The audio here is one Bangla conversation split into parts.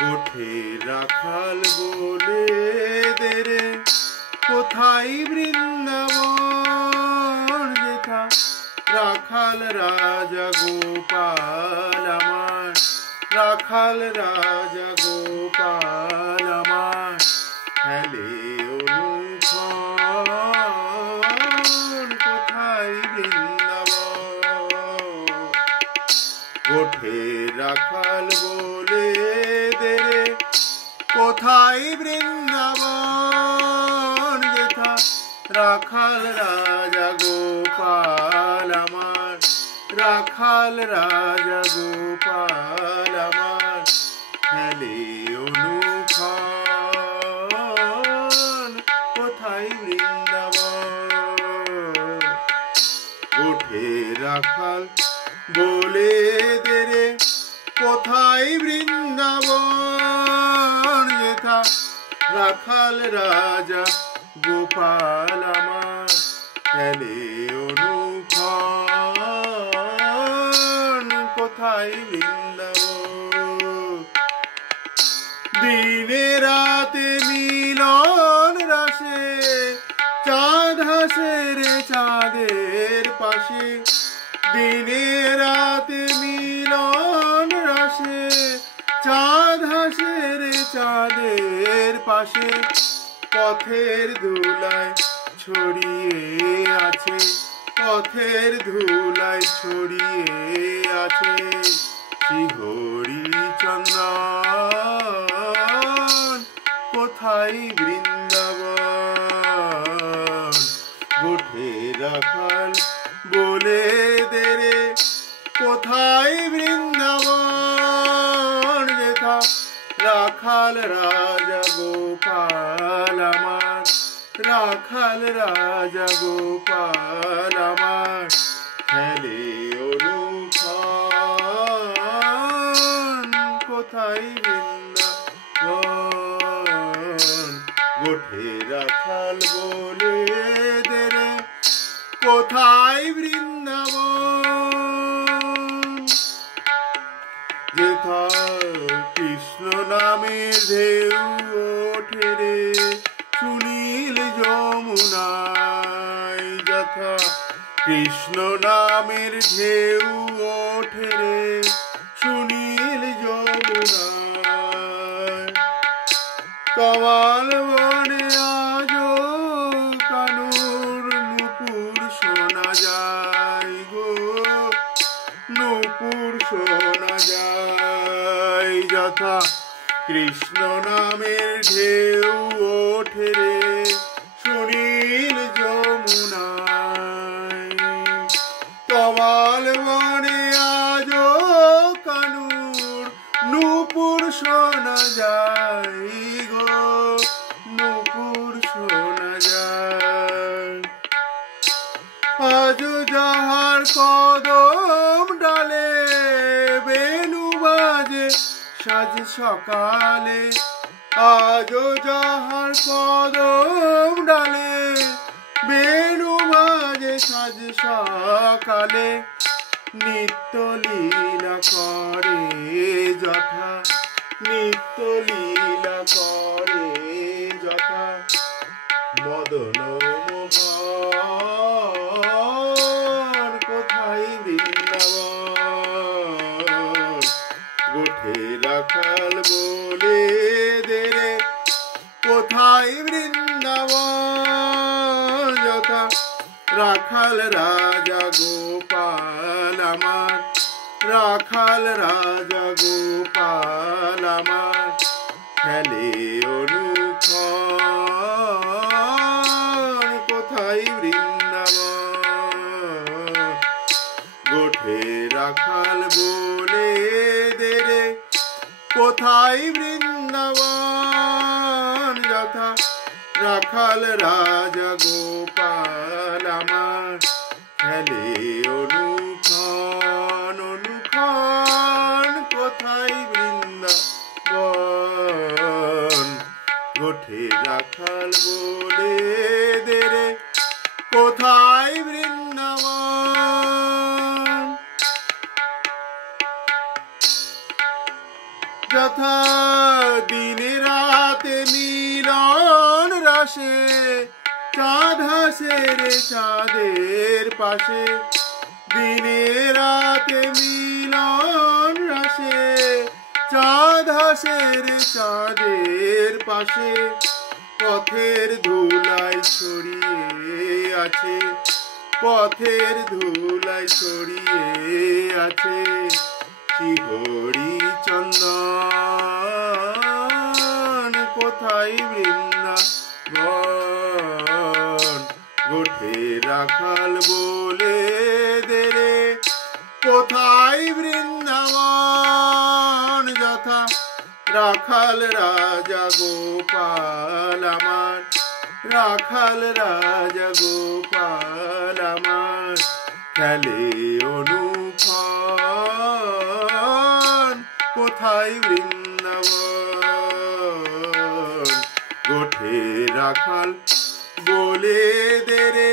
গোঠে রাখাল বলে দেরে কোথায় বৃন্দাবন যেথা রাখাল রাজা গোপাল আমার রাখাল রাজা গোপাল আমার হেলে অনুক্ষণ কোথায় বৃন্দাবন গোঠে রাখাল বলে দেরে কোথায় বৃন্দাবন যেথা রাখাল রাজা গোপাল আমার রাখাল রাজা গোপাল আমার হেলে অনুক্ষণ কোথায় বৃন্দাবন গোঠে রাখাল বলে দেরে কোথায় বৃন্দাবন যেথা রাখাল রাজা গোপাল আমার হেলে অনুক্ষণ কোথায় বৃন্দাবন দিনে রাতে মিলন রাশে চাঁদ হাসে রে চাঁদের পাশে দিনে রাতে মিলন রাশে চাঁদ হাসে রে চাঁদের পাশে পথের ধুলায় ছড়িয়ে আছে পথের ধুলায় ছড়িয়ে আছে শিহরি চন্দন কোথায় বৃন্দাবন গোঠে রাখাল বলে দেরে কোথায় বৃন্দাবন যেথা রাখাল রাজা গোপাল আমার রাখাল রাজা গোপাল আমার হেলে অনুক্ষণ কোথায় বৃন্দাবন গোঠে রাখাল বলে দেরে কোথায় বৃন্দাবন যেথা কৃষ্ণ নামের ঢেউ ওঠে রে সুনীল যমুনায় যথা কৃষ্ণ নামের ঢেউ ওঠে রে সুনীল যমুনায় কমাল বনে আজো কানুর নুপুর শোনা যায় গো নুপুর শোনা যায় যথা কৃষ্ণ নামের ঢেউ ওঠে রে সুনীল যমুনায় কমাল বনে আজো কানুর নুপুর শোনা যায় গো নুপুর শোনা যায় আজো যাহার কদম ডালে বেনু বাজে সাজ সকালে আজো যাহার কদম ডালে বেনু বাজে সাজ সকালে নিত্য লীলা করে যথা নিত্য লীলা করে যথা মদন মোহন কোথায় বৃন্দাবন গোঠে রাখাল বলে দেরে কোথায় বৃন্দাবন যথা রাখাল রাজা গোপাল আমার রাখাল রাজা গোপাল আমার হেলে অনুক্ষণ কোথায় বৃন্দাবন গোঠে রাখাল বলে দেরে কোথায় বৃন্দাবন যথা রাখাল রাজা গোপাল আমার হেলে অনুক্ষণ অনুক্ষণ কোথায় বৃন্দাবন গোঠে রাখাল বলে দেরে কোথায় বৃন্দাবন যথা দিনে রাতে মিলন রাশে চাঁদ হাসে রে চাঁদের পাশে দিনে রাতে মিলন রাশে চাঁদ হাসে রে চাঁদের পাশে পথের ধুলাই ছড়িয়ে আছে পথের ধুলাই ছড়িয়ে আছে শিহরি চন্দন কোথায় বৃন্দাবন গোঠে রাখাল বলে দে রে কোথায় বৃন্দাবন যথা রাখাল রাজা গোপাল আমার রাখাল রাজা গোপাল আমার খেলে অনুক্ষণ কোথায় বৃন্দাবন গোঠে রাখাল বলে দে রে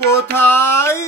কোথায়